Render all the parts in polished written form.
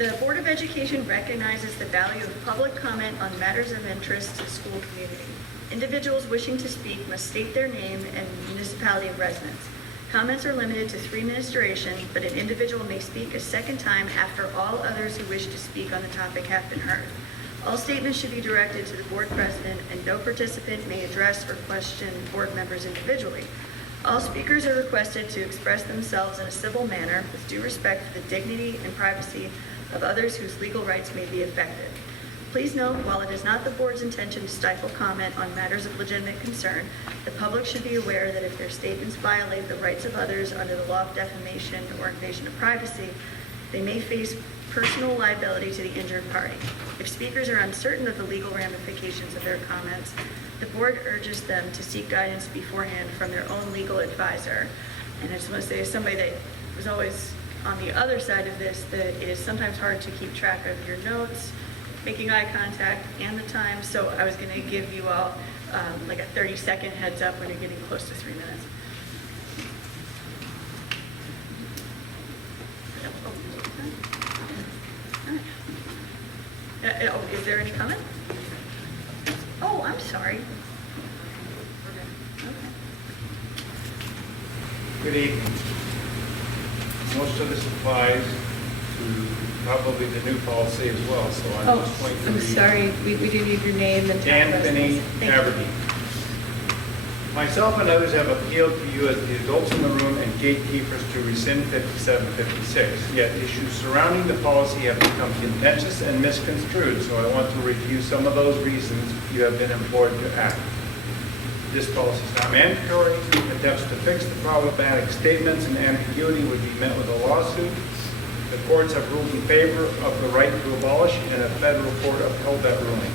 The Board of Education recognizes the value of public comment on matters of interest to the school community. Individuals wishing to speak must state their name and municipality of residence. Comments are limited to 3 minutes duration, but an individual may speak a second time after all others who wish to speak on the topic have been heard. All statements should be directed to the board president, and no participant may address or question board members individually. All speakers are requested to express themselves in a civil manner with due respect for the dignity and privacy of others whose legal rights may be affected. Please note, while it is not the board's intention to stifle comment on matters of legitimate concern, the public should be aware that if their statements violate the rights of others under the law of defamation or invasion of privacy, they may face personal liability to the injured party. If speakers are uncertain of the legal ramifications of their comments, the board urges them to seek guidance beforehand from their own legal advisor. And I just want to say, as somebody that was always on the other side of this, that it is sometimes hard to keep track of your notes, making eye contact, and the time. So I was going to give you all like a 30-second heads up when you're getting close to 3 minutes. Is there any comment? Oh, I'm sorry. Okay. Good evening. Most of this applies to probably the new policy as well, so I'm just going to I'm read. sorry. We do need your name and town Anthony residence. Thank you. Aberdeen. Myself and others have appealed to you as the adults in the room and gatekeepers to rescind 5756, yet issues surrounding the policy have become contentious and misconstrued, so I want to review some of those reasons you have been implored to act. This policy is not mandatory. Attempts to fix the problematic statements and ambiguity would be met with a lawsuit. The courts have ruled in favor of the right to abolish, and a federal court upheld that ruling.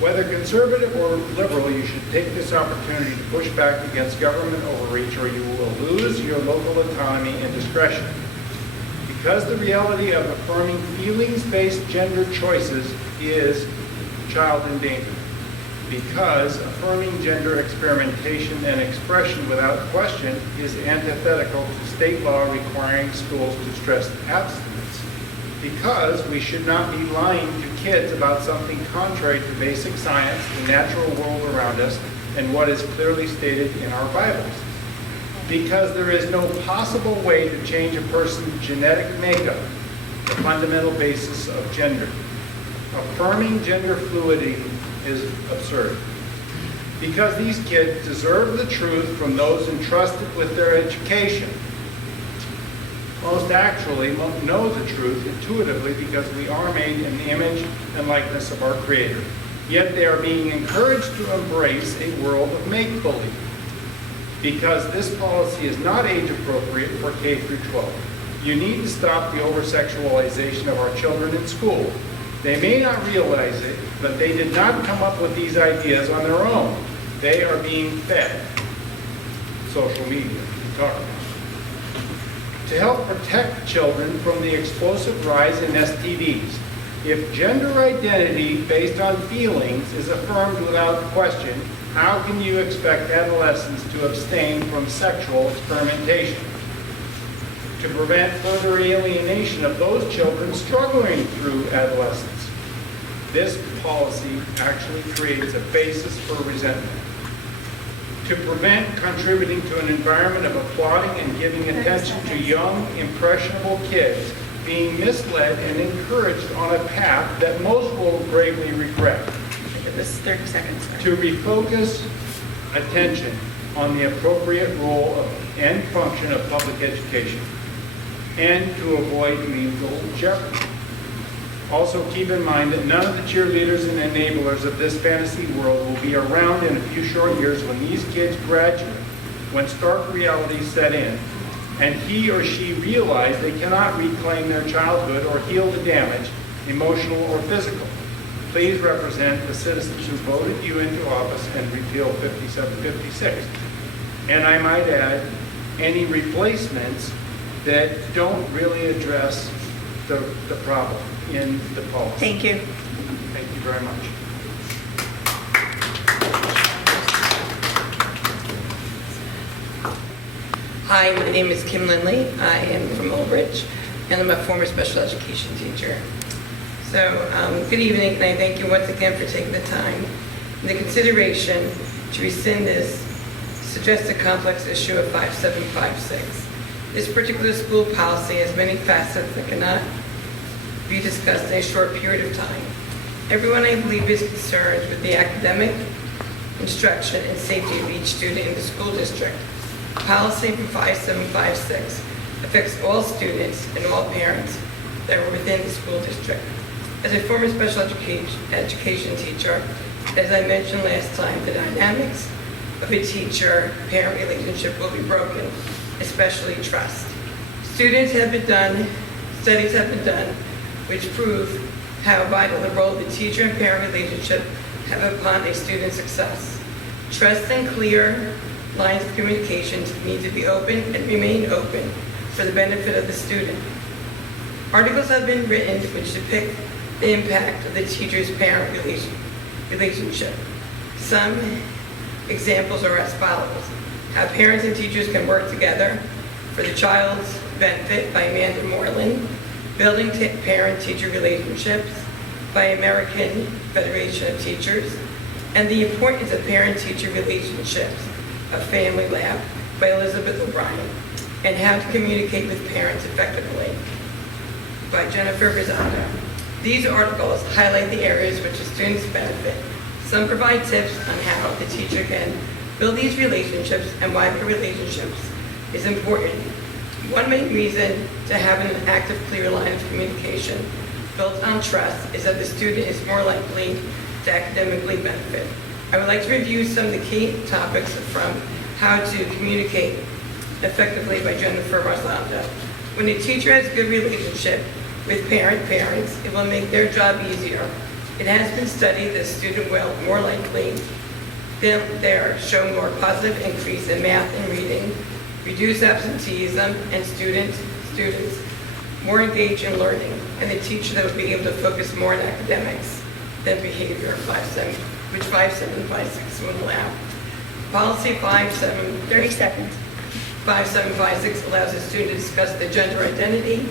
Whether conservative or liberal, you should take this opportunity to push back against government overreach, or you will lose your local autonomy and discretion. Because the reality of affirming feelings-based gender choices is child endangerment. Because affirming gender experimentation and expression without question is antithetical to state law requiring schools to stress abstinence. Because we should not be lying to kids about something contrary to basic science, the natural world around us, and what is clearly stated in our Bibles. Because there is no possible way to change a person's genetic makeup, the fundamental basis of gender. Affirming gender fluidity is absurd. Because these kids deserve the truth from those entrusted with their education. Most actually know the truth intuitively because we are made in the image and likeness of our Creator. Yet they are being encouraged to embrace a world of make-believe. Because this policy is not age appropriate for K through 12. You need to stop the over-sexualization of our children in school. They may not realize it, but they did not come up with these ideas on their own. They are being fed social media, TikTok. To help protect children from the explosive rise in STDs. If gender identity based on feelings is affirmed without question, how can you expect adolescents to abstain from sexual experimentation? To prevent further alienation of those children struggling through adolescence. This policy actually creates a basis for resentment. To prevent contributing to an environment of applauding and giving attention to young, impressionable kids being misled and encouraged on a path that most will greatly regret. This is 30 seconds. Sorry. To refocus attention on the appropriate role of, and function of public education, and to avoid legal jeopardy. Also keep in mind that none of the cheerleaders and enablers of this fantasy world will be around in a few short years when these kids graduate, when stark reality set in, and he or she realize they cannot reclaim their childhood or heal the damage, emotional or physical. Please represent the citizens who voted you into office and repeal 5756. And I might add, any replacements that don't really address the problem in the policy. Thank you. Thank you very much. Hi, my name is Kim Lindley. I am from Old Bridge. and I'm a former special education teacher. So, good evening, and I thank you once again for taking the time and the consideration to rescind this suggested complex issue of 5756. This particular school policy has many facets that cannot be discussed in a short period of time. Everyone, I believe, is concerned with the academic, instruction, and safety of each student in the school district. Policy 5756 affects all students and all parents that are within the school district. As a former special education teacher, as I mentioned last time, the dynamics of a teacher-parent relationship will be broken, especially trust. Studies have been done which prove how vital the role of the teacher and parent relationship have upon a student's success. Trust and clear lines of communications need to be open and remain open for the benefit of the student. Articles have been written which depict the impact of the teacher's-parent relationship. Some examples are as follows: how parents and teachers can work together for the child's benefit by Amanda Moreland, Building Parent-Teacher Relationships by American Federation of Teachers, and The Importance of Parent-Teacher Relationships, a Family Lab by Elizabeth O'Brien, and How to Communicate with Parents Effectively by Jennifer Rosado. These articles highlight the areas which the students benefit. Some provide tips on how the teacher can build these relationships and why the relationships is important. One main reason to have an active, clear line of communication built on trust is that the student is more likely to academically benefit. I would like to review some of the key topics from How to Communicate Effectively by Jennifer Rosado. When a teacher has a good relationship with parents, it will make their job easier. It has been studied that students will more likely than there show more positive increase in math and reading, reduce absenteeism, and students more engaged in learning, and the teacher that will be able to focus more on academics than behavior, which 5756 will allow. Policy 30 seconds. 5756 allows the student to discuss their gender identity,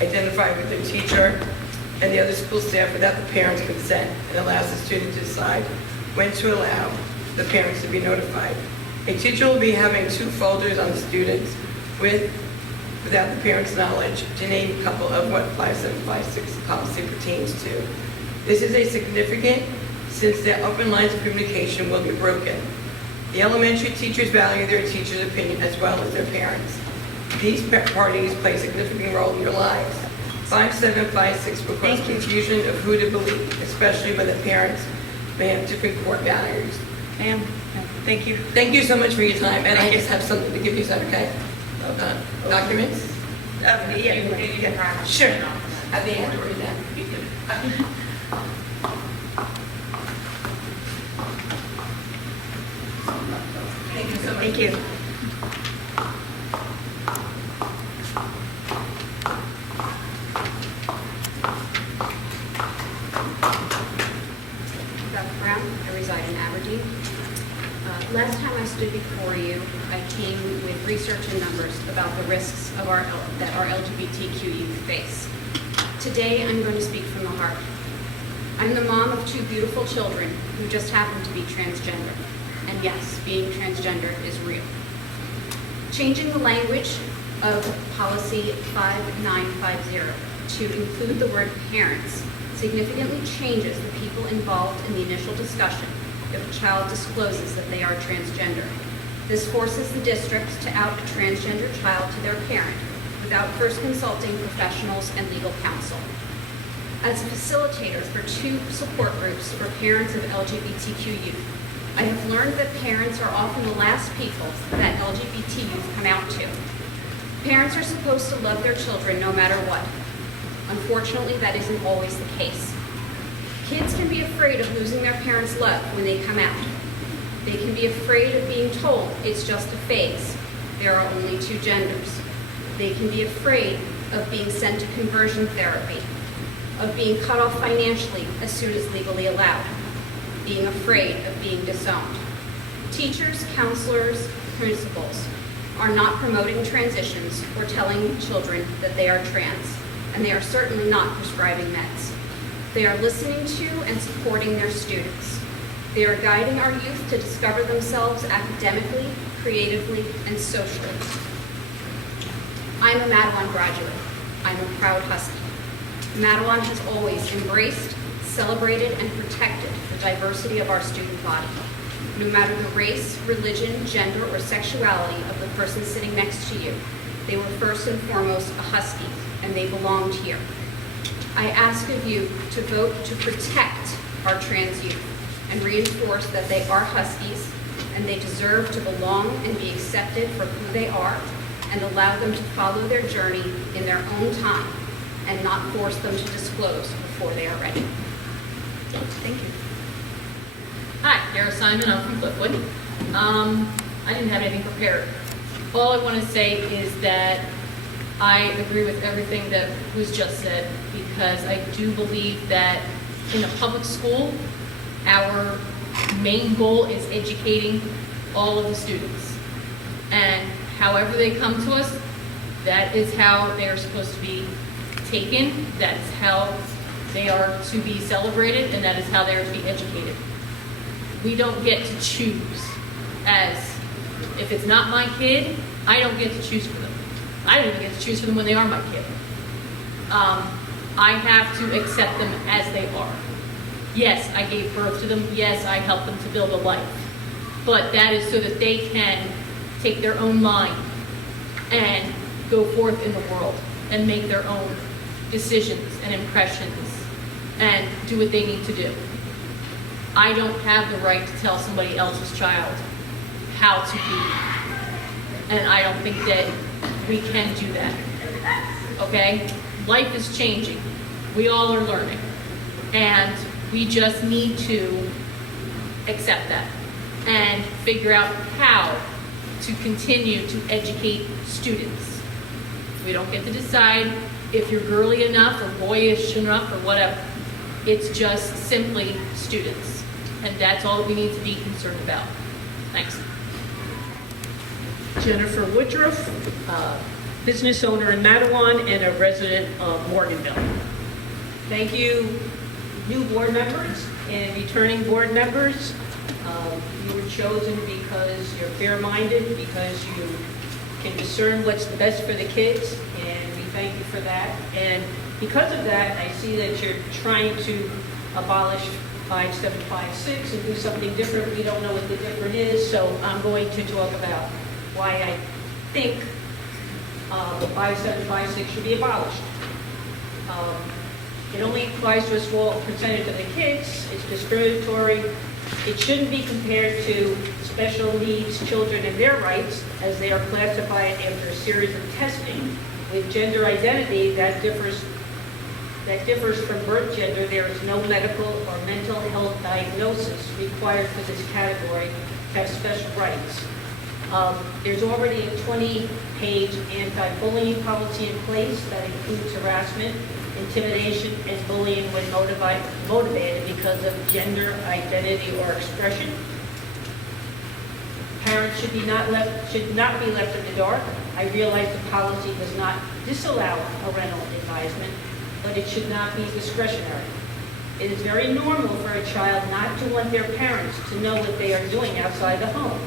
identify with their teacher and the other school staff without the parents' consent, and allows the student to decide when to allow the parents to be notified. A teacher will be having 2 folders on the students without the parents' knowledge, to name a couple of what 5756 policy pertains to. This is a significant, since the open lines of communication will be broken. The elementary teachers value their teacher's opinion as well as their parents. These parties play a significant role in your lives. 5756 will cause confusion of who to believe, especially when the parents may have different core values. Ma'am, thank you. Thank you so much for your time, and I just have something to give you, is that okay? Documents? Yeah. Sure. At the end or then? Thank you so much. Thank you. Last time I stood before you, I came with research and numbers about the risks of that our LGBTQ youth face. Today, I'm going to speak from the heart. I'm the mom of 2 beautiful children who just happen to be transgender. And yes, being transgender is real. Changing the language of policy 5950 to include the word parents significantly changes the people involved in the initial discussion if a child discloses that they are transgender. This forces the district to out a transgender child to their parent without first consulting professionals and legal counsel. As a facilitator for 2 support groups for parents of LGBTQ youth, I have learned that parents are often the last people that LGBT youth come out to. Parents are supposed to love their children no matter what. Unfortunately, that isn't always the case. Kids can be afraid of losing their parents' love when they come out. They can be afraid of being told it's just a phase. There are only 2 genders. They can be afraid of being sent to conversion therapy, of being cut off financially as soon as legally allowed, being afraid of being disowned. Teachers, counselors, principals are not promoting transitions or telling children that they are trans, and they are certainly not prescribing meds. They are listening to and supporting their students. They are guiding our youth to discover themselves academically, creatively, and socially. I'm a Madawan graduate. I'm a proud Husky. Madawan has always embraced, celebrated, and protected the diversity of our student body. No matter the race, religion, gender, or sexuality of the person sitting next to you, they were first and foremost a Husky, and they belonged here. I ask of you to vote to protect our trans youth and reinforce that they are Huskies and they deserve to belong and be accepted for who they are, and allow them to follow their journey in their own time and not force them to disclose before they are ready. Thank you. Hi, Kara Simon, I'm from Cliffwood. I didn't have anything prepared. All I want to say is that I agree with everything that was just said, because I do believe that in a public school, our main goal is educating all of the students. And however they come to us, that is how they are supposed to be taken, that's how they are to be celebrated, and that is how they are to be educated. We don't get to choose. As if it's not my kid, I don't get to choose for them. I don't even get to choose for them when they are my kid. I have to accept them as they are. Yes, I gave birth to them. Yes, I helped them to build a life. But that is so that they can take their own mind and go forth in the world and make their own decisions and impressions and do what they need to do. I don't have the right to tell somebody else's child how to be. And I don't think that we can do that. Okay? Life is changing. We all are learning. And we just need to accept that and figure out how to continue to educate students. We don't get to decide if you're girly enough or boyish enough or whatever. It's just simply students. And that's all that we need to be concerned about. Thanks. Jennifer Woodruff, business owner in Madawan and a resident of Morganville. Thank you, new board members and returning board members. You were chosen because you're fair-minded, because you can discern what's the best for the kids, and we thank you for that. And because of that, I see that you're trying to abolish 5756 and do something different. We don't know what the different is, so I'm going to talk about why I think the 5756 should be abolished. It only applies to a small percentage of the kids. It's discriminatory. It shouldn't be compared to special needs children and their rights, as they are classified after a series of testing. With gender identity, that differs from birth gender. There is no medical or mental health diagnosis required for this category to have special rights. There's already a 20-page anti-bullying policy in place that includes harassment, intimidation, and bullying when motivated because of gender identity or expression. Parents should not be left in the dark. I realize the policy does not disallow parental advisement, but it should not be discretionary. It is very normal for a child not to want their parents to know what they are doing outside the home,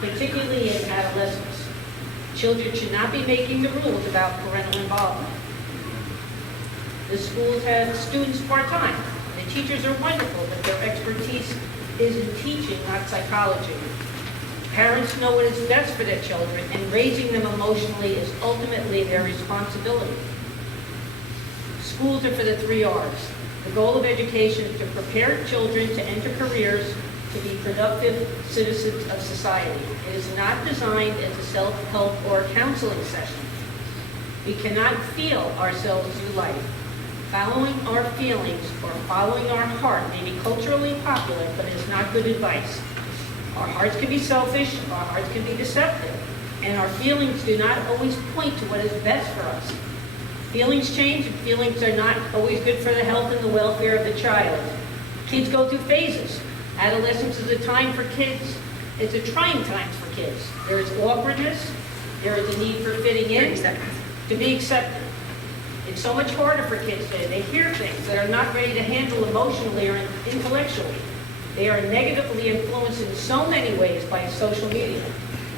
particularly in adolescence. Children should not be making the rules about parental involvement. The schools have students part-time. The teachers are wonderful, but their expertise is in teaching, not psychology. Parents know what is best for their children, and raising them emotionally is ultimately their responsibility. Schools are for the 3 R's. The goal of education is to prepare children to enter careers, to be productive citizens of society. It is not designed as a self-help or a counseling session. We cannot feel ourselves through life. Following our feelings or following our heart may be culturally popular, but it is not good advice. Our hearts can be selfish, our hearts can be deceptive, and our feelings do not always point to what is best for us. Feelings change, and feelings are not always good for the health and the welfare of the child. Kids go through phases. Adolescence is a time for kids. It's a trying time for kids. There is awkwardness, There is a need for fitting 30 in, seconds. to be accepted. It's so much harder for kids today. They hear things that are not ready to handle emotionally or intellectually. They are negatively influenced in so many ways by social media.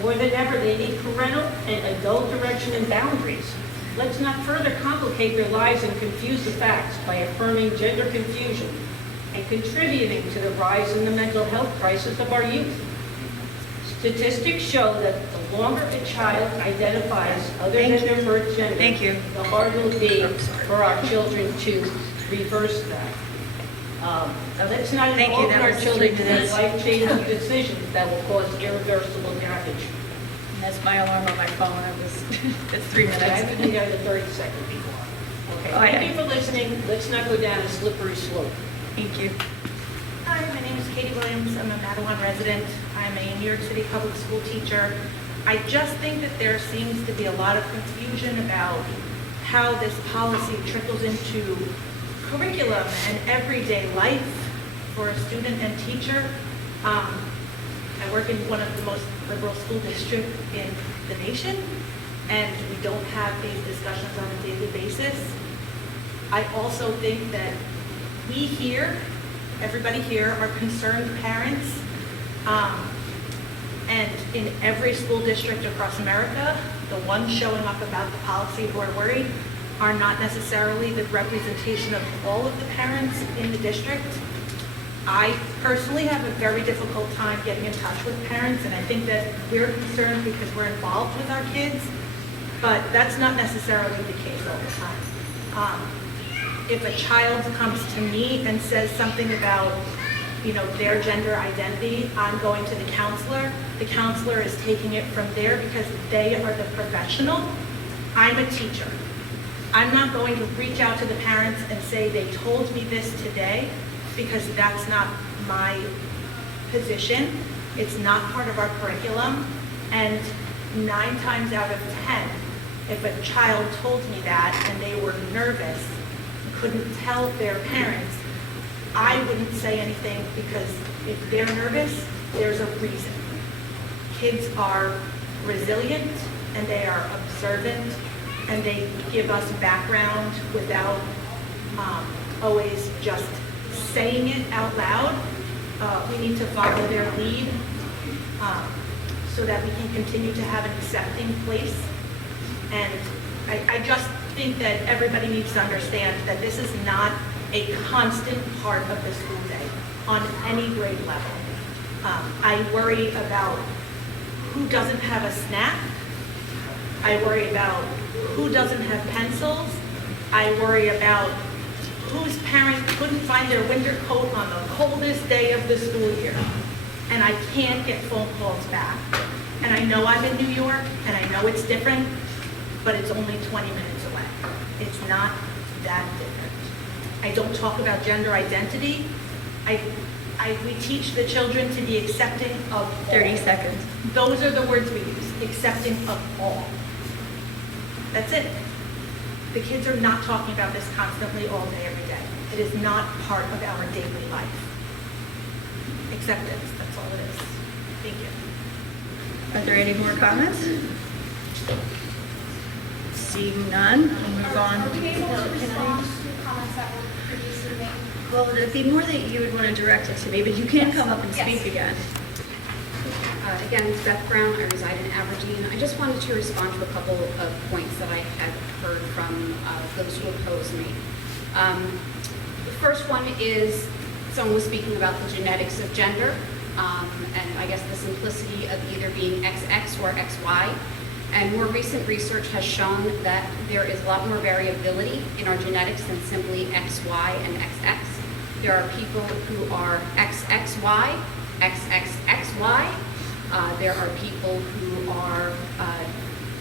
More than ever, they need parental and adult direction and boundaries. Let's not further complicate their lives and confuse the facts by affirming gender confusion and contributing to the rise in the mental health crisis of our youth. Statistics show that the longer a child identifies other than their birth gender, Thank you. the harder it will be I'm sorry. for our children to reverse that. Now, let's not Thank you. involve That our was children 3 in minutes. life-changing decisions that will cause irreversible damage. And that's my alarm on my phone. It's 3 I minutes. haven't been there the 30 seconds before. Okay, Oh, yeah. thank you for listening. Let's not go down a slippery slope. Thank you. Hi, my name is Katie Williams. I'm a Madawan resident. I'm a New York City public school teacher. I just think that there seems to be a lot of confusion about how this policy trickles into curriculum and everyday life for a student and teacher. I work in one of the most liberal school districts in the nation, and we don't have these discussions on a daily basis. I also think that we here, everybody here, are concerned parents. And in every school district across America, the ones showing up about the policy who are worried are not necessarily the representation of all of the parents in the district. I personally have a very difficult time getting in touch with parents, and I think that we're concerned because we're involved with our kids, but that's not necessarily the case all the time. If a child comes to me and says something about, their gender identity, I'm going to the counselor. The counselor is taking it from there because they are the professional. I'm a teacher. I'm not going to reach out to the parents and say they told me this today, because that's not my position. It's not part of our curriculum. And 9 times out of 10, if a child told me that and they were nervous, couldn't tell their parents, I wouldn't say anything, because if they're nervous, there's a reason. Kids are resilient and they are observant and they give us background without always just saying it out loud. We need to follow their lead so that we can continue to have an accepting place. And I just think that everybody needs to understand that this is not a constant part of the school day on any grade level. I worry about who doesn't have a snack. I worry about who doesn't have pencils. I worry about whose parent couldn't find their winter coat on the coldest day of the school year. And I can't get phone calls back. And I know I'm in New York, and I know it's different, but it's only 20 minutes away. It's not that different. I don't talk about gender identity. We teach the children to be accepting of all. 30 seconds. Those are the words we use, accepting of all. That's it. The kids are not talking about this constantly all day, every day. It is not part of our daily life. Acceptance, that's all it is. Thank you. Are there any more comments? Seeing none, we'll move on. Are we able to respond to comments that were previously made? Well, it'd be more that you would want to direct it to me, but you can come up and speak again. Again, it's Beth Brown. I reside in Aberdeen. I just wanted to respond to a couple of points that I had heard from those who opposed me. The first one is someone was speaking about the genetics of gender, and I guess the simplicity of either being XX or XY. And more recent research has shown that there is a lot more variability in our genetics than simply XY and XX. There are people who are XXY, XXXY. There are people who are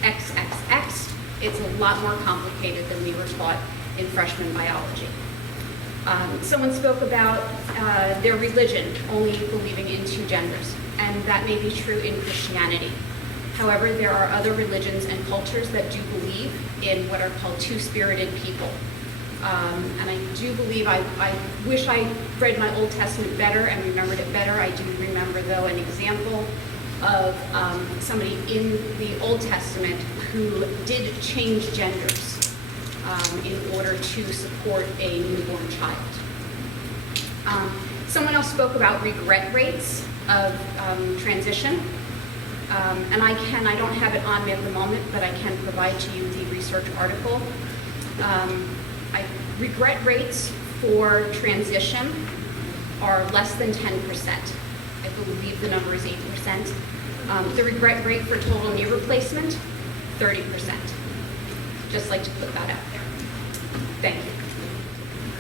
XXX. It's a lot more complicated than we were taught in freshman biology. Someone spoke about their religion only believing in 2 genders, and that may be true in Christianity. However, there are other religions and cultures that do believe in what are called 2-spirited people. And I do believe, I wish I read my Old Testament better and remembered it better. I do remember, though, an example of somebody in the Old Testament who did change genders in order to support a newborn child. Someone else spoke about regret rates of transition. And I don't have it on me at the moment, but I can provide to you the research article. Regret rates for transition are less than 10%. I believe the number is 8%. The regret rate for total knee replacement, 30%. Just like to put that out there. Thank you.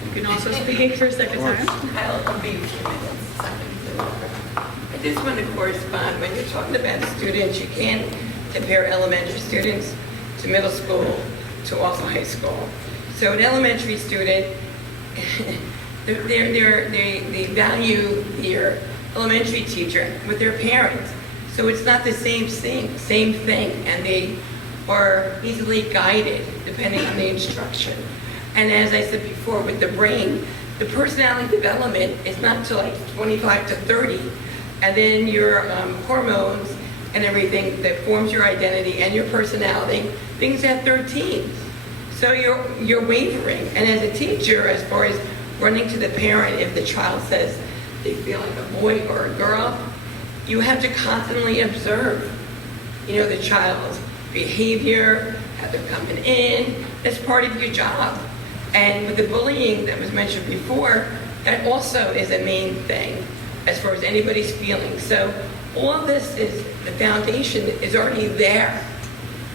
You can also speak for a second time. I'll be a few minutes. I just want to correspond, when you're talking about students, you can't compare elementary students to middle school to also high school. So an elementary student, they value their elementary teacher with their parents. So it's not the same thing, and they are easily guided depending on the instruction. And as I said before, with the brain, the personality development is not until like 25 to 30, and then your hormones and everything that forms your identity and your personality, things at 13. So you're wavering. And as a teacher, as far as running to the parent, if the child says they feel like a boy or a girl, you have to constantly observe, the child's behavior, how they're coming in. That's part of your job. And with the bullying that was mentioned before, that also is a main thing as far as anybody's feelings. So all this is, the foundation is already there.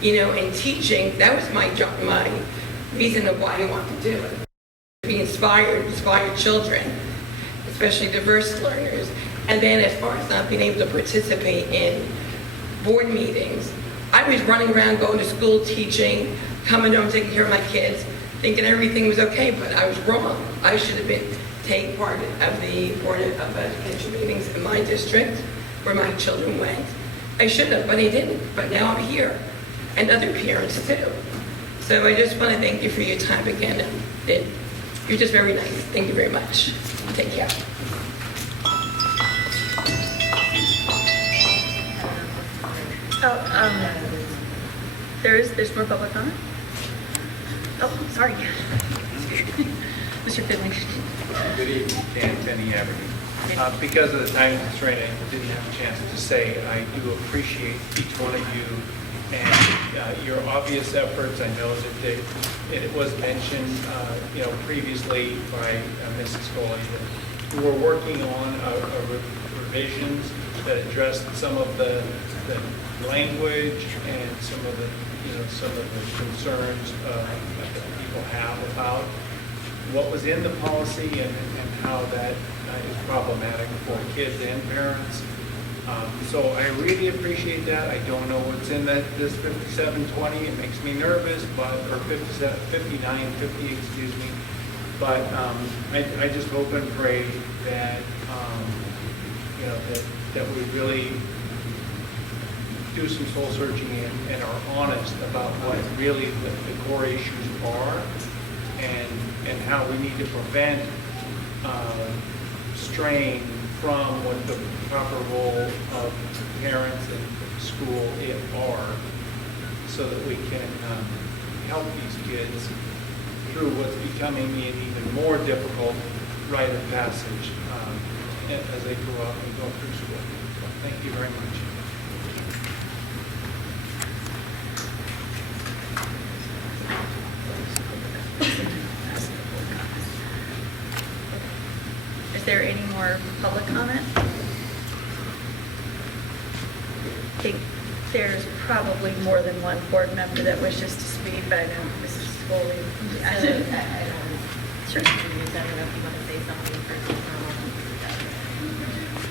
In teaching, that was my job, my reason of why I want to do it. Be inspire children, especially diverse learners. And then as far as not being able to participate in board meetings, I was running around going to school, teaching, coming home, taking care of my kids, thinking everything was okay, but I was wrong. I should have been taking part of the Board of Education meetings in my district where my children went. I should have, but I didn't. But now I'm here, and other parents too. So I just want to thank you for your time again. And you're just very nice. Thank you very much. Take care. There's more public comment? Oh, sorry. Mr. Finley. Good evening, Dan Penny Aberdeen. Because of the time constraint, I didn't have a chance to say I do appreciate each one of you and your obvious efforts. I know that it was mentioned, previously by Mrs. Foley that we were working on revisions that addressed some of the language and some of the concerns that people have about what was in the policy and how that is problematic for kids and parents. So I really appreciate that. I don't know what's in this 5720. It makes me nervous, or 5950, excuse me. But I just hope and pray that that we really do some soul searching and are honest about what really the core issues are and how we need to prevent straying from what the proper role of parents and school are, so that we can help these kids through what's becoming an even more difficult rite of passage as they grow up and go through school. So thank you very much. Is there any more public comment? I think there's probably more than one board member that wishes to speak, but I know Mrs. Foley. Sure. I don't know if you want to say something first.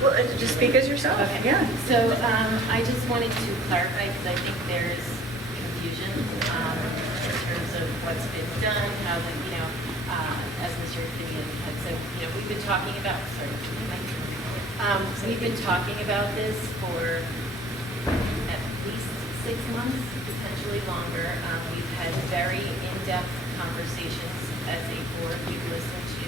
Well, just speak as yourself. Okay. Yeah. So I just wanted to clarify, because I think there's confusion in terms of what's been done, how the, as Mr. Fidian had said, we've been talking about, we've been talking about this for at least 6 months, potentially longer. We've had very in-depth conversations as a board. We've listened to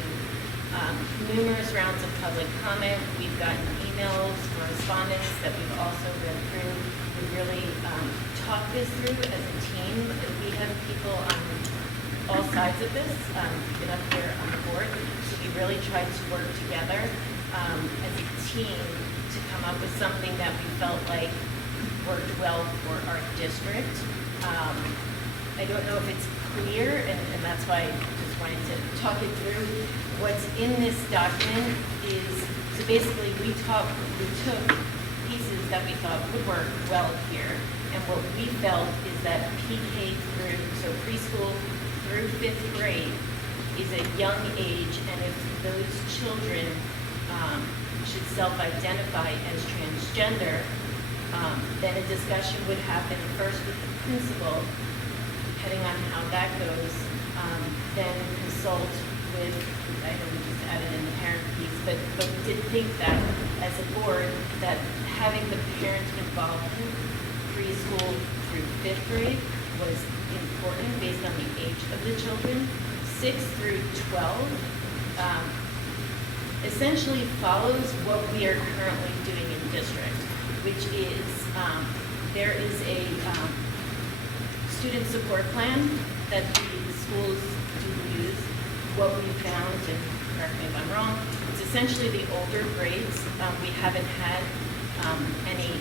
numerous rounds of public comment. We've gotten emails, correspondence that we've also read through. We really talked this through as a team. We have people on all sides of this, get up here on the board. So we really tried to work together as a team to come up with something that we felt like worked well for our district. I don't know if it's clear, and that's why I just wanted to talk it through. What's in this document is, so basically we took pieces that we thought would work well here, and what we felt is that PK through, so preschool through 5th grade is a young age, and if those children should self-identify as transgender, then a discussion would happen first with the principal, depending on how that goes, then consult with, I know we just added in the parent piece, but we did think that as a board, that having the parent involved in preschool through 5th grade was important based on the age of the children. 6 through 12 essentially follows what we are currently doing in district, which is there is a student support plan that the schools do use. What we found, and correct me if I'm wrong, it's essentially the older grades. We haven't had any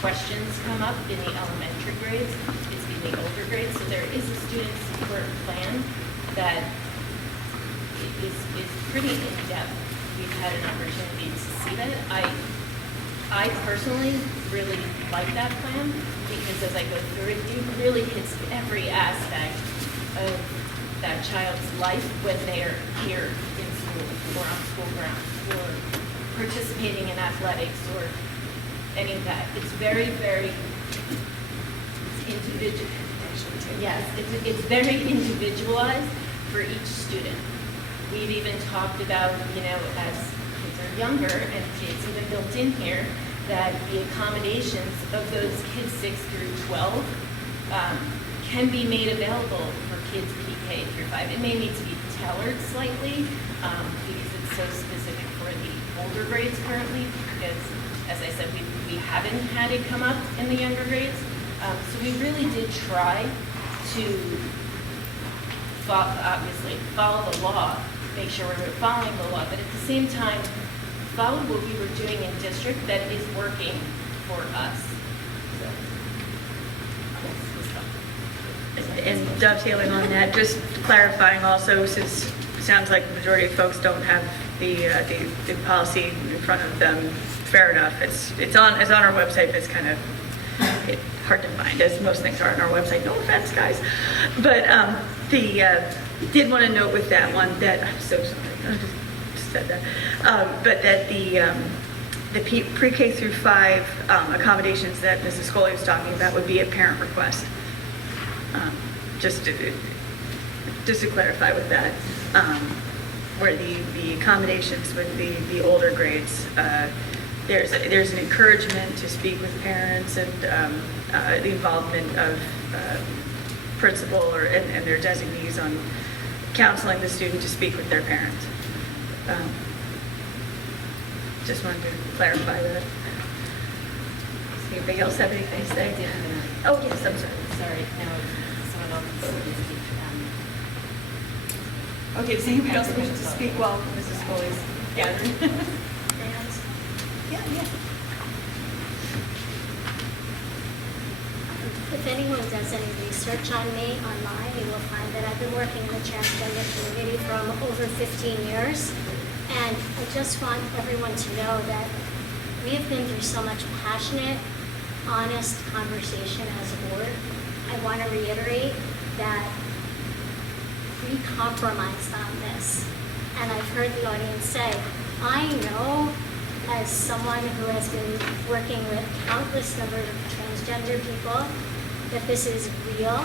questions come up in the elementary grades. It's in the older grades. So there is a student support plan that is pretty in-depth. We've had an opportunity to see that. I personally really like that plan because as I go through it, it really hits every aspect of that child's life when they are here in school or on school grounds or participating in athletics or any of that. It's very, very individual. Yes, it's very individualized for each student. We've even talked about, as kids are younger, and it's even built in here, that the accommodations of those kids 6 through 12 can be made available for kids PK through 5. It may need to be tailored slightly because it's so specific for the older grades currently, because, as I said, we haven't had it come up in the younger grades. So we really did try to obviously follow the law, make sure we were following the law, but at the same time, follow what we were doing in district that is working for us. And dovetailing on that, just clarifying also, since it sounds like the majority of folks don't have the policy in front of them, fair enough. It's on our website, but it's kind of hard to find, as most things are on our website. No offense, guys. But did want to note with that one that, I'm so sorry, I just said that, but that the pre-K through 5 accommodations that Mrs. Scully was talking about would be a parent request. Just to clarify with that, where the accommodations with the older grades, there's an encouragement to speak with parents and the involvement of principal and their designees on counseling the student to speak with their parent. Just wanted to clarify that. Does anybody else have anything to say? Oh, yes, I'm sorry. Sorry, no, someone else. Okay, does anybody else wish to speak while Mrs. Scully's gathering? Yeah. If anyone does any research on me online, you will find that I've been working in the transgender community for over 15 years. And I just want everyone to know that we have been through so much passionate, honest conversation as a board. I want to reiterate that we compromised on this. And I've heard the audience say, I know as someone who has been working with countless numbers of transgender people that this is real.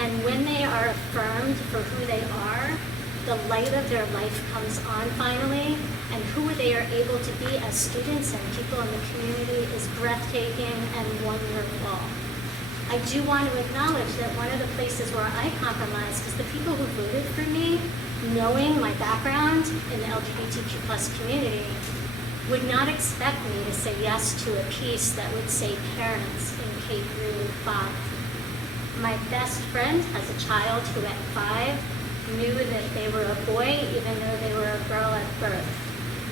And when they are affirmed for who they are, the light of their life comes on finally, and who they are able to be as students and people in the community is breathtaking and wonderful. I do want to acknowledge that one of the places where I compromised is the people who voted for me, knowing my background in the LGBTQ+ community, would not expect me to say yes to a piece that would say parents in K through 5. My best friend has a child who at 5 knew that they were a boy even though they were a girl at birth.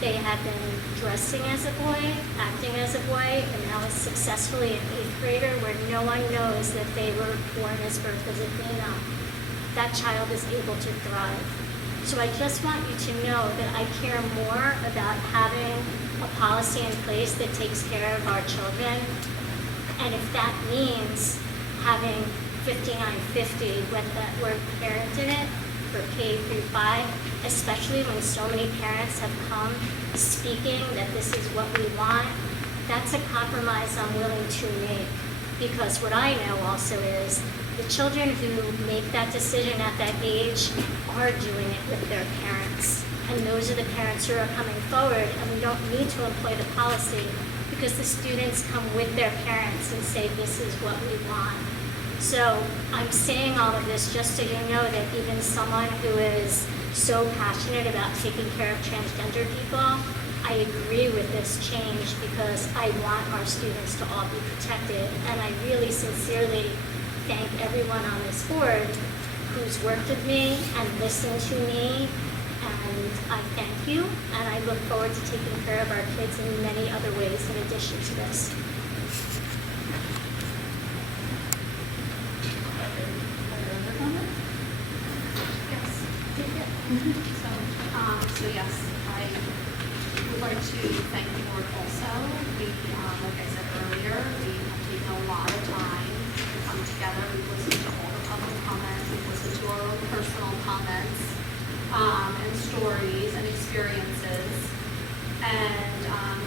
They had been dressing as a boy, acting as a boy, and now is successfully an 8th grader where no one knows that they were born as birth as a female. That child is able to thrive. So I just want you to know that I care more about having a policy in place that takes care of our children. And if that means having 5950 with that word parent in it for K through 5, especially when so many parents have come speaking that this is what we want, that's a compromise I'm willing to make. Because what I know also is the children who make that decision at that age are doing it with their parents. And those are the parents who are coming forward, and we don't need to employ the policy because the students come with their parents and say, this is what we want. So I'm saying all of this just so you know that even someone who is so passionate about taking care of transgender people, I agree with this change because I want our students to all be protected. And I really sincerely thank everyone on this board who's worked with me and listened to me. And I thank you, and I look forward to taking care of our kids in many other ways in addition to this. So yes, I would like to thank the board also. We, like I said earlier, we have taken a lot of time to come together. We've listened to all the public comments, we've listened to our own personal comments, and stories and experiences, and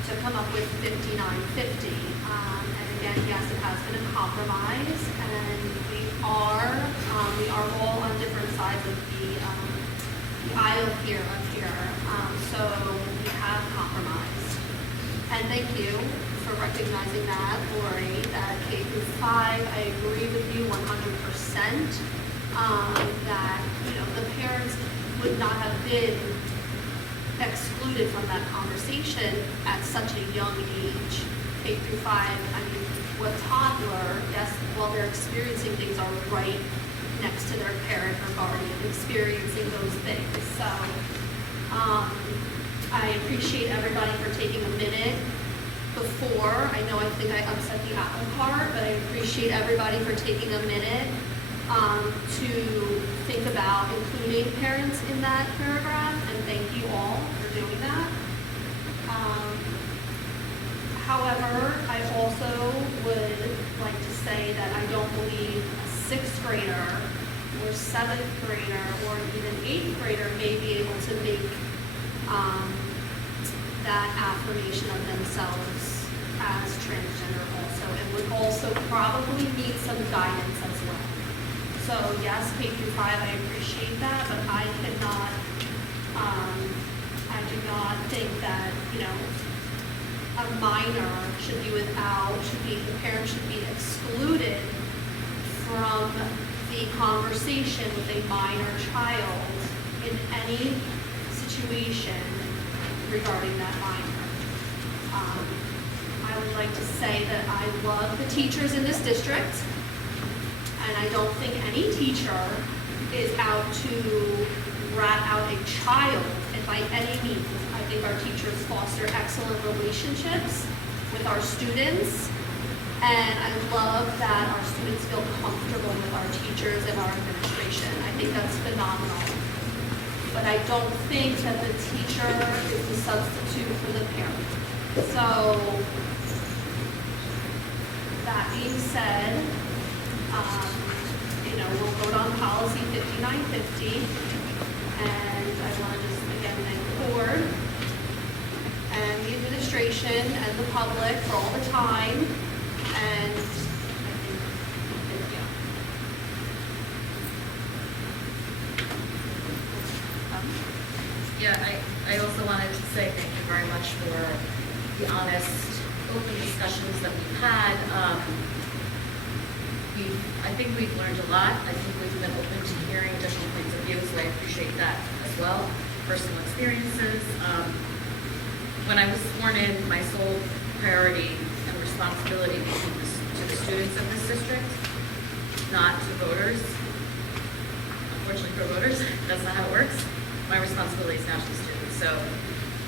to come up with 5950. And again, yes, it has been a compromise, and we are all on different sides of the aisle here, so we have compromised. And thank you for recognizing that, Lori, that K through 5, I agree with you 100%, that, the parents would not have been excluded from that conversation at such a young age. K through 5, I mean, what toddler, yes, while they're experiencing things, are right next to their parent or guardian experiencing those things. So I appreciate everybody for taking a minute before. I know I think I upset the apple cart, but I appreciate everybody for taking a minute to think about including parents in that paragraph, and thank you all for doing that. However, I also would like to say that I don't believe a 6th grader or 7th grader or even 8th grader may be able to make that affirmation of themselves as transgender also, and would also probably need some guidance as well. So yes, K through 5, I appreciate that, but I cannot, I do not think that, a minor should be the parent should be excluded from the conversation with a minor child in any situation regarding that minor. I would like to say that I love the teachers in this district, and I don't think any teacher is out to rat out a child by any means. I think our teachers foster excellent relationships with our students, and I love that our students feel comfortable with our teachers and our administration. I think that's phenomenal. But I don't think that the teacher is the substitute for the parent. So, that being said, we'll vote on policy 5950, and I want to just again thank the board and the administration and the public for all the time, and I think thank you. Yeah, I also wanted to say thank you very much for the honest, open discussions that we've had. I think we've learned a lot. I think we've been open to hearing different points of view, so I appreciate that as well. Personal experiences. when I was sworn in, my sole priority and responsibility was to the students of this district, not to voters. Unfortunately for voters, that's not how it works. My responsibility is now to the students. So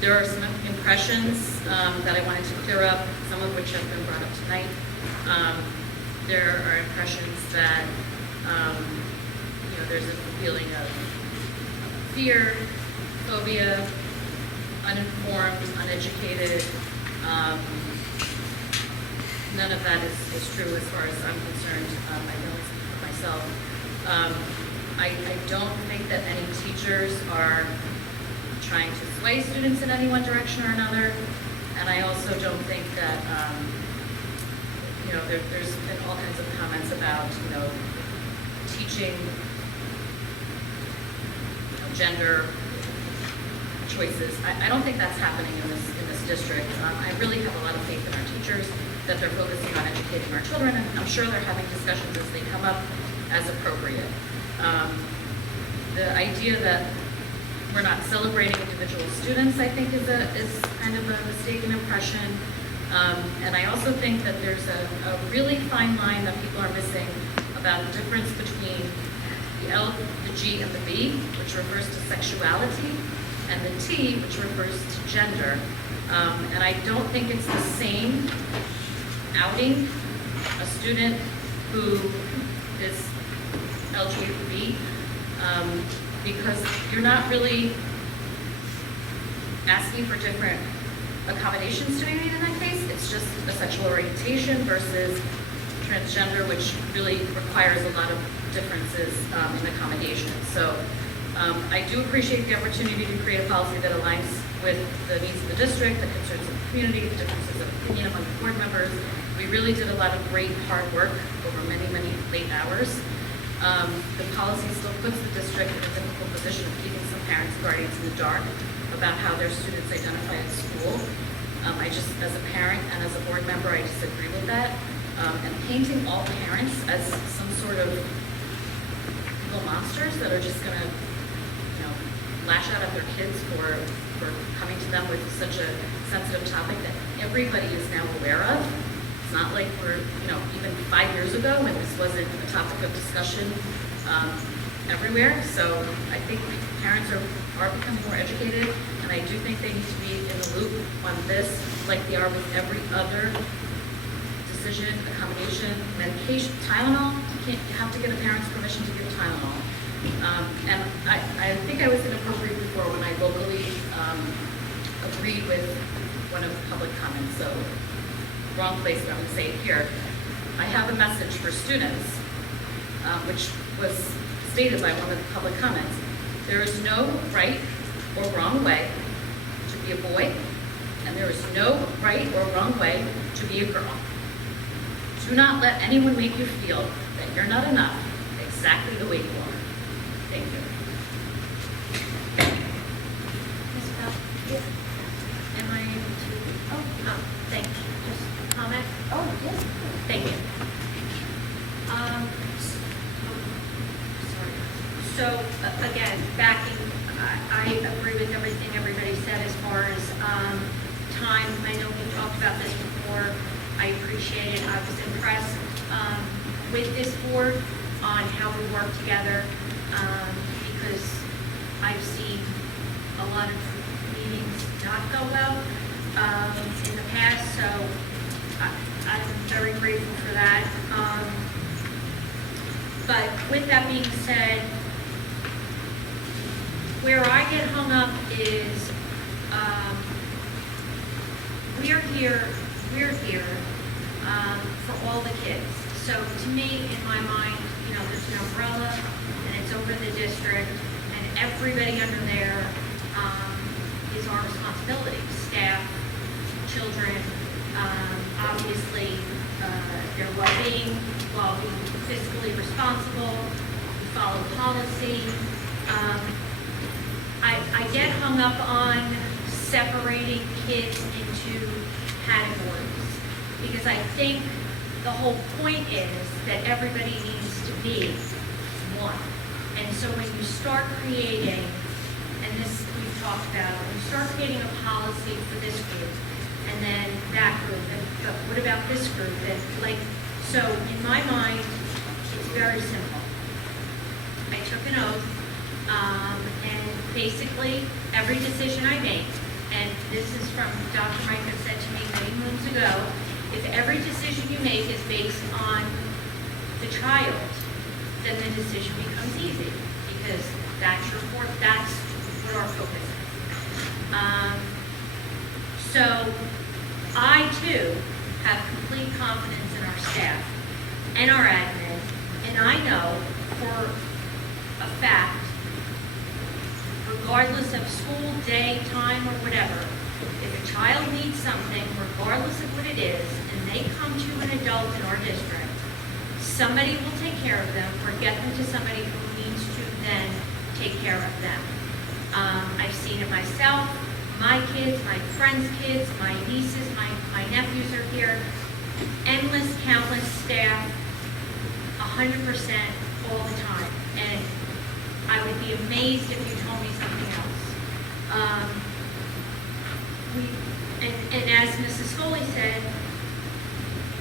there are some impressions that I wanted to clear up, some of which have been brought up tonight. There are impressions that, there's a feeling of fear, phobia, uninformed, uneducated. None of that is true as far as I'm concerned. I know it's myself. I don't think that any teachers are trying to sway students in any one direction or another. And I also don't think that, there's been all kinds of comments about, teaching, gender choices. I don't think that's happening in this district. I really have a lot of faith in our teachers, that they're focusing on educating our children, and I'm sure they're having discussions as they come up as appropriate. The idea that we're not celebrating individual students, I think, is kind of a mistaken impression. And I also think that there's a really fine line that people are missing about the difference between the L, the G, and the B, which refers to sexuality, and the T, which refers to gender. And I don't think it's the same outing a student who is LGBT, because you're not really asking for different accommodations to be made in that case. It's just a sexual orientation versus transgender, which really requires a lot of differences in accommodation. So I do appreciate the opportunity to create a policy that aligns with the needs of the district, the concerns of the community, the differences of opinion among the board members. We really did a lot of great hard work over many, many late hours. The policy still puts the district in a difficult position of keeping some parents and guardians in the dark about how their students identify at school. I just, as a parent and as a board member, I disagree with that. And painting all parents as some sort of evil monsters that are just going to, lash out at their kids for coming to them with such a sensitive topic that everybody is now aware of. It's not like we're, even 5 years ago when this wasn't a topic of discussion everywhere. So I think parents are becoming more educated, and I do think they need to be in the loop on this, like they are with every other decision, accommodation, medication. Tylenol, you have to get a parent's permission to give Tylenol. And I think I was inappropriate before when I vocally agreed with one of the public comments. So wrong place, but I'm going to say it here. I have a message for students, which was stated by one of the public comments. There is no right or wrong way to be a boy, and there is no right or wrong way to be a girl. Do not let anyone make you feel that you're not enough exactly the way you are. Thank you. Ms. Bell? Yes. Am I able to? Oh, thank you. Just a comment? Oh, yes. Thank you. Sorry. So, again, I agree with everything everybody said as far as time. I know we talked about this before. I appreciate it. I was impressed with this board on how we work together because I've seen a lot of meetings not go well in the past, so I'm very grateful for that. But with that being said, where I get hung up is we're here for all the kids. So to me, in my mind, there's an umbrella and it's over the district, and everybody under there is our responsibility. Staff, children, obviously their well-being, while being fiscally responsible, we follow policy. I get hung up on separating kids into categories because I think the whole point is that everybody needs to be one. And so when you start creating, and this we've talked about, when you start creating a policy for this group, and then that group, and but what about this group? And like, so in my mind, it's very simple. I took an oath, and basically, every decision I make, and this is from Dr. Micah said to me many moons ago, if every decision you make is based on the child, then the decision becomes easy, because that's what our focus is. So I too have complete confidence in our staff and our admin, and I know for a fact, regardless of school, day, time, or whatever, if a child needs something, regardless of what it is, and they come to an adult in our district, somebody will take care of them or get them to somebody who needs to then take care of them. I've seen it myself, my kids, my friends' kids, my nieces, my nephews are here, endless, countless staff, 100% all the time. And I would be amazed if you told me something else. And as Mrs. Scully said,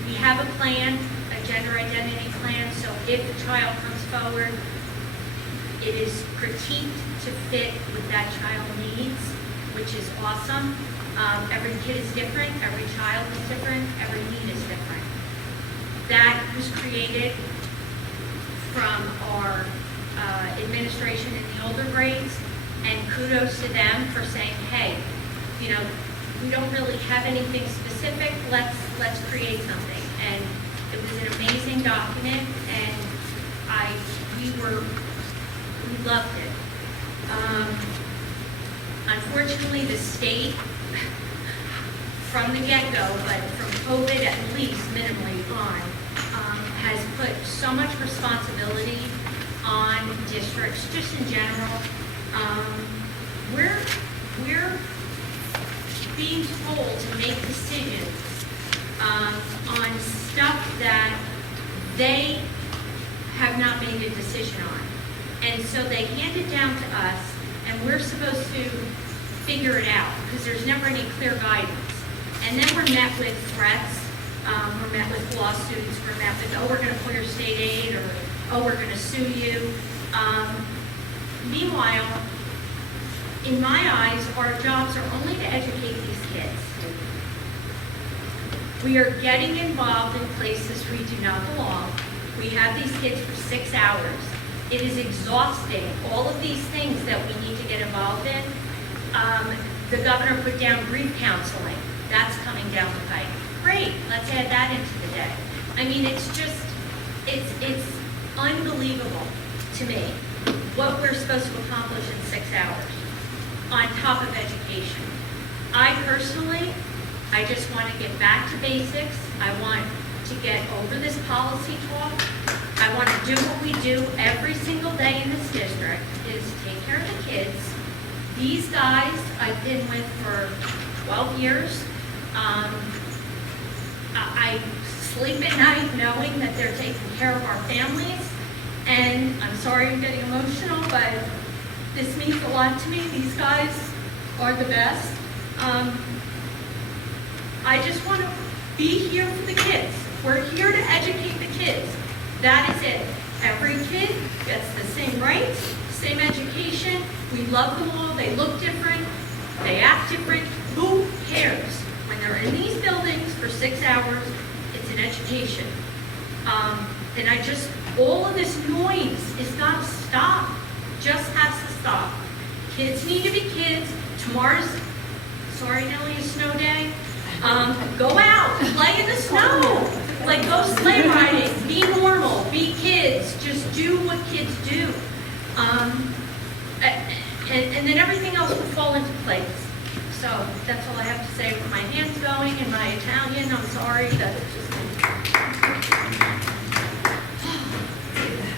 we have a plan, a gender identity plan, so if a child comes forward, it is critiqued to fit what that child needs, which is awesome. Every kid is different, every child is different, every need is different. That was created from our administration in the older grades, and kudos to them for saying, hey, you know, we don't really have anything specific, let's create something. And it was an amazing document, and we loved it. Unfortunately, the state, from the get-go, but from COVID at least minimally on, has put so much responsibility on districts, just in general. We're being told to make decisions on stuff that they have not made a decision on. And so they hand it down to us, and we're supposed to figure it out, because there's never any clear guidance. And then we're met with threats, we're met with lawsuits, we're met with, oh, we're going to pull your state aid, or, oh, we're going to sue you. Meanwhile, in my eyes, our jobs are only to educate these kids. We are getting involved in places we do not belong. We have these kids for 6 hours. It is exhausting, all of these things that we need to get involved in. The governor put down grief counseling. That's coming down the pike. Great, let's add that into the day. I mean, it's just, it's unbelievable to me what we're supposed to accomplish in 6 hours on top of education. I just want to get back to basics. I want to get over this policy talk. I want to do what we do every single day in this district, is take care of the kids. These guys I've been with for 12 years. I sleep at night knowing that they're taking care of our families. And I'm sorry I'm getting emotional, but this means a lot to me. These guys are the best. I just want to be here for the kids. We're here to educate the kids. That is it. Every kid gets the same rights, same education. We love them all. They look different. They act different. Who cares? When they're in these buildings for 6 hours, it's an education. And all of this noise is got to stop. Just has to stop. Kids need to be kids. Tomorrow's, sorry Nellie, a snow day. Go out, play in the snow. Like, go sleigh riding, be normal, be kids, just do what kids do. And then everything else will fall into place. So that's all I have to say with my hands going and my Italian. I'm sorry that it's just...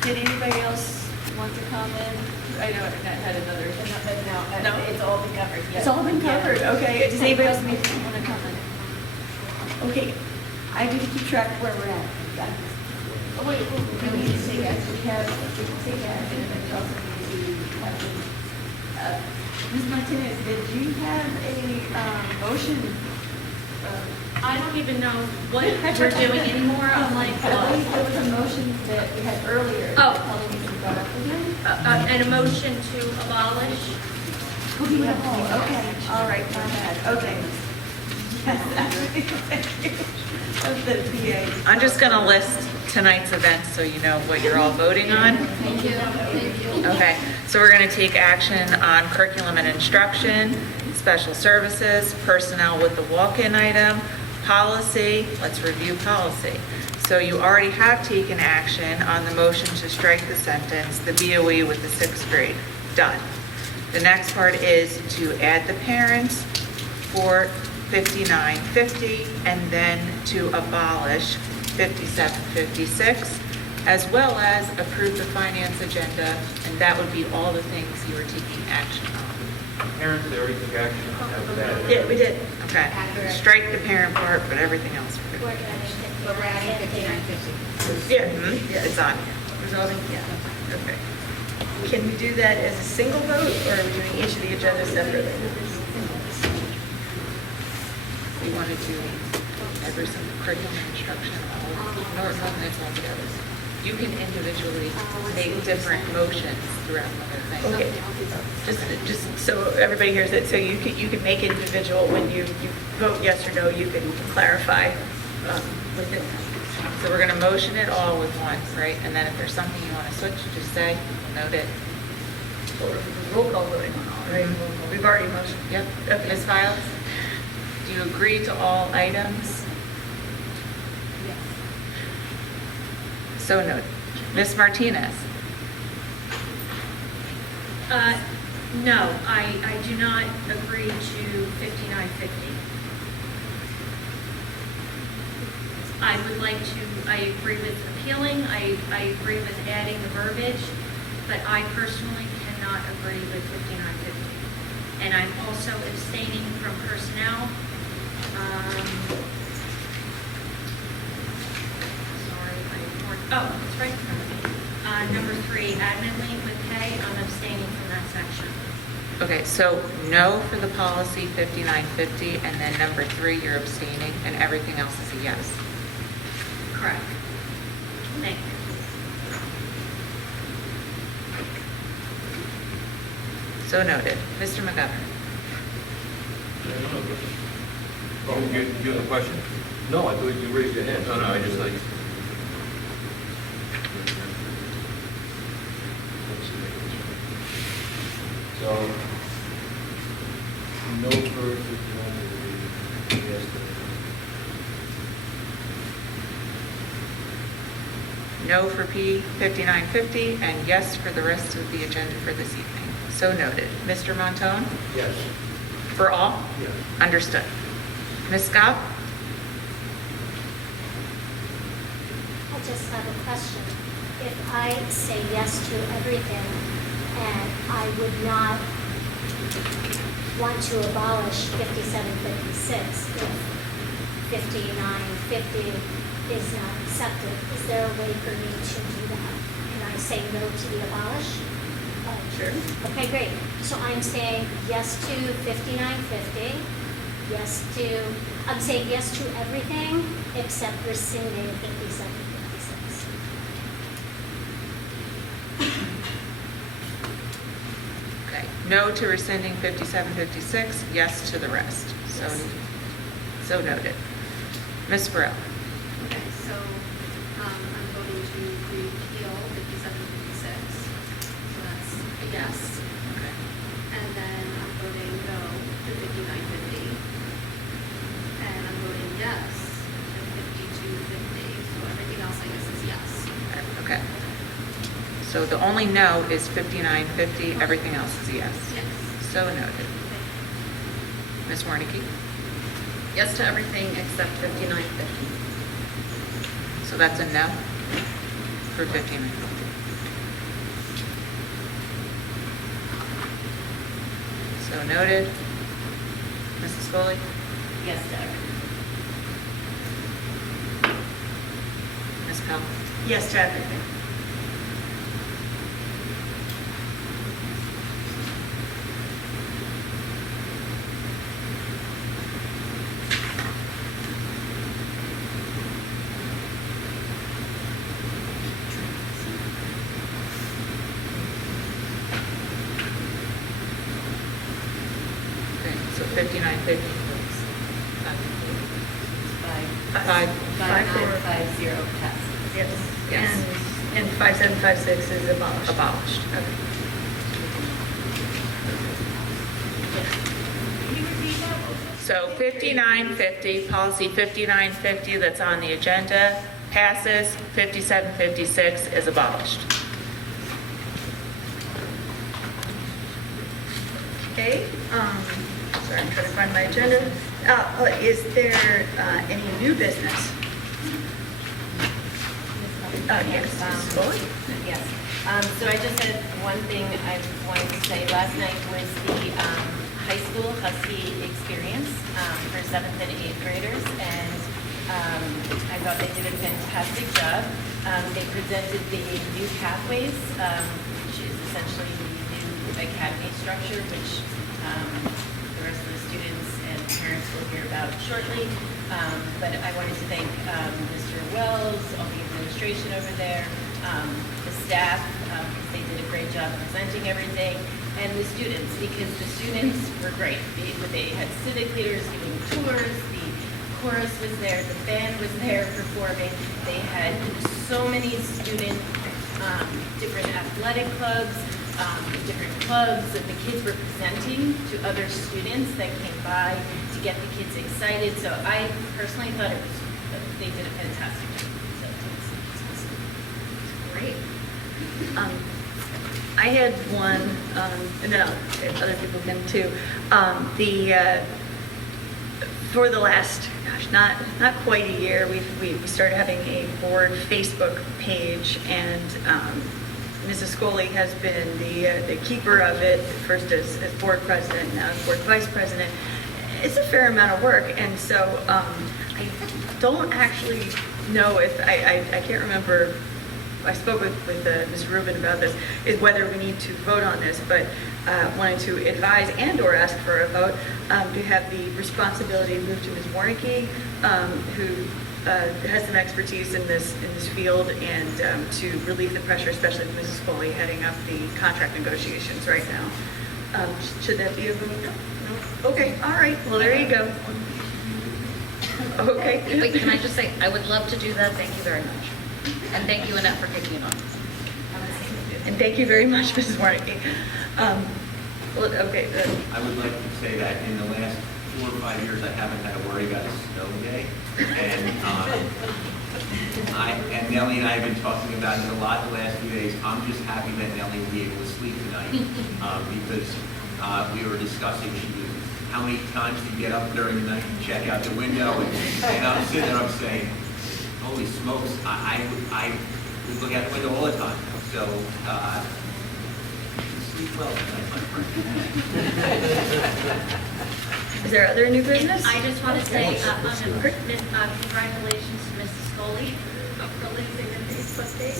Did anybody else want to comment? I know, I had another, no, it's all been covered. Yes. It's all been covered, okay. Does anybody else want to comment? Okay, I need to keep track of where we're at. Oh, wait, we need to say that. We can say that, and then we also need to have Ms. Martinez, did you have a motion? I don't even know what we're doing anymore. I'm like, I believe there was a motion that we had earlier. Oh. that probably needs to be brought up again. an emotion to abolish. Oh, okay, all right, my bad, okay. Yes, thank you. Of the PA. I'm just going to list tonight's events so you know what you're all voting on. Thank you. Thank you. Okay, so we're going to take action on curriculum and instruction, special services, personnel with the walk-in item, policy. Let's review policy. So you already have taken action on the motion to strike the sentence, the BOE with the sixth grade. Done. The next part is to add the parents for 5950 and then to abolish 5756, as well as approve the finance agenda, and that would be all the things you are taking action on. Parents, they already took action on that. Yeah, we did. Okay, strike the parent part, but everything else we're We're good. adding But we're adding 5950. Yeah. Mhm, it's on. Resolving, yeah, okay. Can we do that as a single vote, or are we doing each of the agendas separately? We want to do every single curriculum and instruction, all together. You can individually make different motions throughout the whole thing. Okay. Just so everybody hears it, so you could make individual, when you vote yes or no, you can clarify within that. So we're going to motion it all with one, right? And then if there's something you want to switch, you just say, we'll note it. Or roll call voting on all, right? We've already motioned. Yep. Okay. Ms. Viles, do you agree to all items? Yes. So noted. Ms. Martinez? No, I do not agree to 5950. I would like to, I agree with appealing, I agree with adding the verbiage, but I personally cannot agree with 5950. And I'm also abstaining from personnel. Sorry, it's right in front of me. Number 3, admin link with pay, I'm abstaining from that section. Okay, so no for the policy 5950, and then number 3, you're abstaining, and everything else is a yes. Correct. Thank you. So noted. Mr. McGovern? Oh, you have a question? No, I thought you raised your hand. No, I just like. So, no for 59, yes. No for P 5950, and yes for the rest of the agenda for this evening. So noted. Mr. Montone? Yes. For all? Yes. Understood. Ms. Scott? I just have a question. If I say yes to everything and I would not want to abolish 5756 if 5950 is not accepted, is there a way for me to do that? Can I say no to the abolish? Sure. Okay, great. So I'm saying yes to 5950, I'm saying yes to everything except rescinding 5756. Okay. No to rescinding 5756, yes to the rest. So noted. Ms. Burrell? Okay, so I'm voting to repeal 5756. So that's a yes. Okay. And then I'm voting no to 5950. And I'm voting yes to 5250. So everything else I guess is yes. Okay. So the only no is 5950, everything else is a yes. Yes. So noted. Ms. Warnicki? Yes to everything except 5950. So that's a no for 5950. So noted. Mrs. Foley? Yes to everything. Ms. Powell? Yes to everything. 5950, please? 5950 test. Yes. Yes. And 5756 is abolished. Abolished. Okay. So 5950, policy 5950 that's on the agenda passes, 5756 is abolished. Okay, sorry, I'm trying to find my agenda. Is there any new business? Yes, Ms. Foley? Yes. So I just had one thing I wanted to say. Last night was the high school Husky experience for 7th and 8th graders, and I thought they did a fantastic job. They presented the new pathways, which is essentially the new academy structure, which the rest of the students and parents will hear about shortly. But I wanted to thank Mr. Wells, all the administration over there, the staff, they did a great job presenting everything, and the students, because the students were great. They had civic leaders giving tours, the chorus was there, the band was there performing. They had so many student, different athletic clubs, different clubs that the kids were presenting to other students that came by to get the kids excited. So I personally thought they did a fantastic job. So Great. I had one, and then other people can too. For the last, not quite a year, we started having a board Facebook page, and Mrs. Scully has been the keeper of it, first as board president, now as board vice president. It's a fair amount of work, and so I don't actually know if, I can't remember, I spoke with Ms. Rubin about this, is whether we need to vote on this, but wanted to advise and or ask for a vote to have the responsibility moved to Ms. Warnicki, who has some expertise in this field, and to relieve the pressure, especially with Mrs. Foley heading up the contract negotiations right now. Should that be a vote? No? Okay, all right, well, there you go. Okay. Wait, can I just say, I would love to do that, thank you very much. And thank you, Annette, for taking it on. And thank you very much, Mrs. Warnicki. Well, okay. I would like to say that in the last 4 or 5 years, I haven't had to worry about a snow day. And and Nellie and I have been talking about it a lot the last few days. I'm just happy that Nellie will be able to sleep tonight because we were discussing how many times to get up during the night and check out the window. And I'm sitting there, I'm saying, holy smokes, I would look out the window all the time. So, sleep well tonight, my friend. Is there other new business? I just want to say congratulations to Mrs. Foley for losing the Facebook page.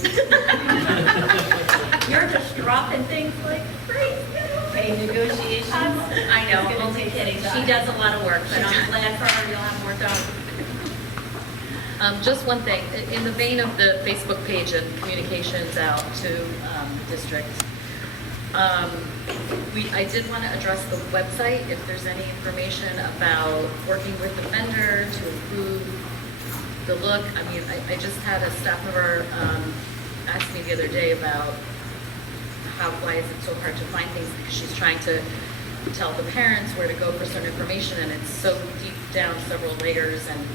You're just dropping things like crazy. Hey, negotiations. I know, I'm only kidding. She does a lot of work, but I'm glad for her you'll have more done. Just one thing, in the vein of the Facebook page and communications out to district, I did want to address the website, if there's any information about working with the vendor to improve the look. I mean, I just had a staff member ask me the other day about why is it so hard to find things, because she's trying to tell the parents where to go for certain information, and it's so deep down several layers, and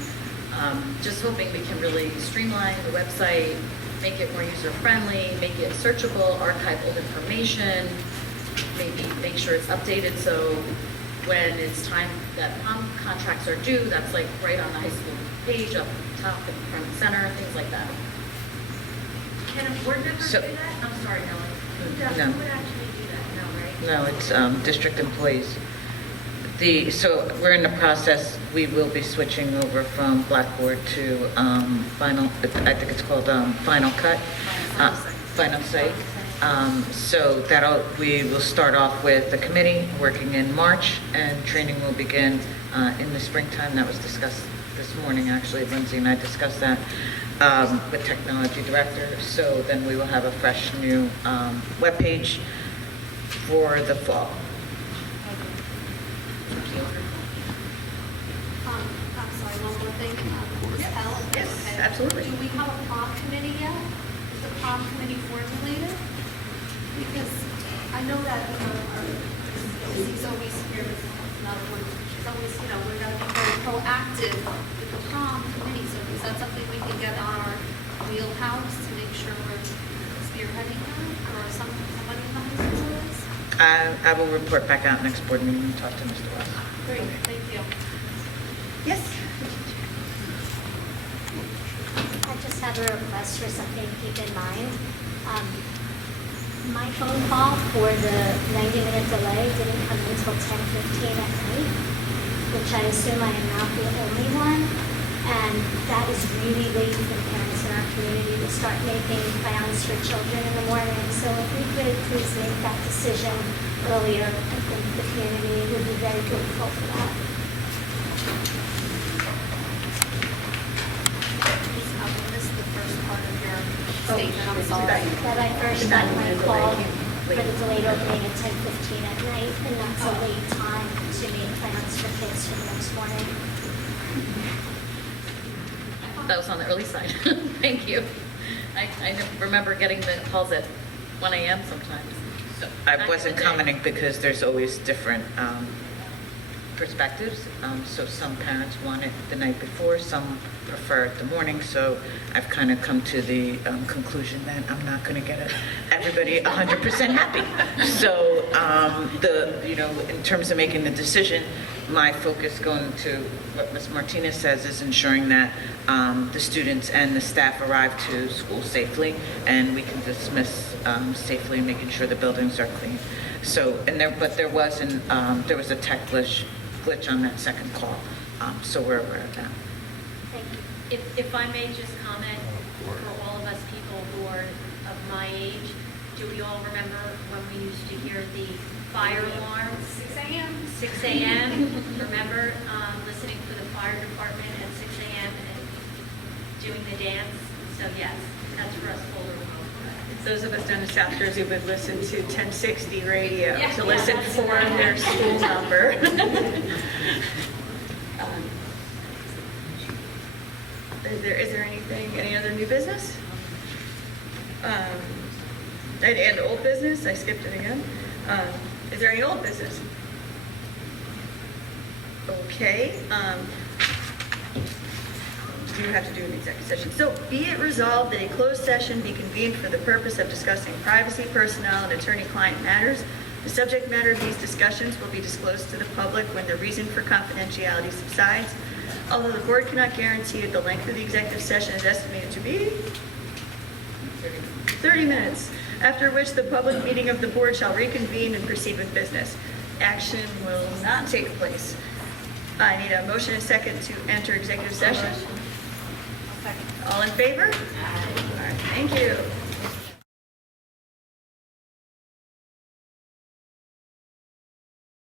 just hoping we can really streamline the website, make it more user-friendly, make it searchable, archive old information, maybe make sure it's updated so when it's time that contracts are due, that's like right on the high school page, up top and front and center, things like that. Can a board member So- do that? I'm sorry, Nellie. No. Who would actually do that? No, right? No, it's district employees. So we're in the process, we will be switching over from Blackboard to Final, I think it's called Final Cut. Final Site. So we will start off with the committee working in March, and training will begin in the springtime. That was discussed this morning, actually. Lindsay and I discussed that with technology director. So then we will have a fresh new webpage for the fall. I'm sorry, one more thing. Ms. Pell, if that's Yes, okay. absolutely. Do we have a prom committee yet? Is the prom committee formulated? Because I know that she's always here, another one, she's always, we're going to be very proactive with the prom committee. So is that something we can get on our wheelhouse to make sure we're spearheading that? Or somebody in the high school is? I will report back out next board meeting and talk to Mr. West. Great, thank you. Yes? I just have a request for something to keep in mind. My phone call for the 90-minute delay didn't come until 10:15 at night, which I assume I am not the only one. And that is really late for the parents in our community to start making plans for children in the morning. So if we could please make that decision earlier, I think the community would be very grateful for that. I missed the first part of your statement, I'm sorry. That I first got my call for the delayed opening at 10:15 at night, and that's a late time to make plans for kids for the next morning. That was on the early side. Thank you. I remember getting the calls at 1 a.m. sometimes. So I back wasn't in the day. commenting because there's always different perspectives. So some parents want it the night before, some prefer it the morning. So I've kind of come to the conclusion that I'm not going to get everybody 100% happy. So in terms of making the decision, my focus going to what Ms. Martinez says is ensuring that the students and the staff arrive to school safely and we can dismiss safely, making sure the buildings are clean. So, there was a tech glitch on that second call, so we're aware of that. Thank you. If I may just comment, for all of us people who are of my age, do we all remember when we used to hear the fire alarm? 6 a.m. 6 a.m. Remember listening for the fire department at 6 a.m. and doing the dance? So yes, that's for us older folks. Those of us down in South Jersey would listen to 1060 radio Yeah, to yeah, listen that's for right. their school number. Is there any other new business? And old business? I skipped it again. Is there any old business? Okay. You have to do an executive session. So be it resolved that a closed session be convened for the purpose of discussing privacy, personnel, and attorney-client matters. The subject matter of these discussions will be disclosed to the public when the reason for confidentiality subsides. Although the board cannot guarantee the length of the executive session is estimated to be 30 minutes, after which the public meeting of the board shall reconvene and proceed with business. Action will not take place. I need a motion and second to enter executive session. All in favor? All right, thank you.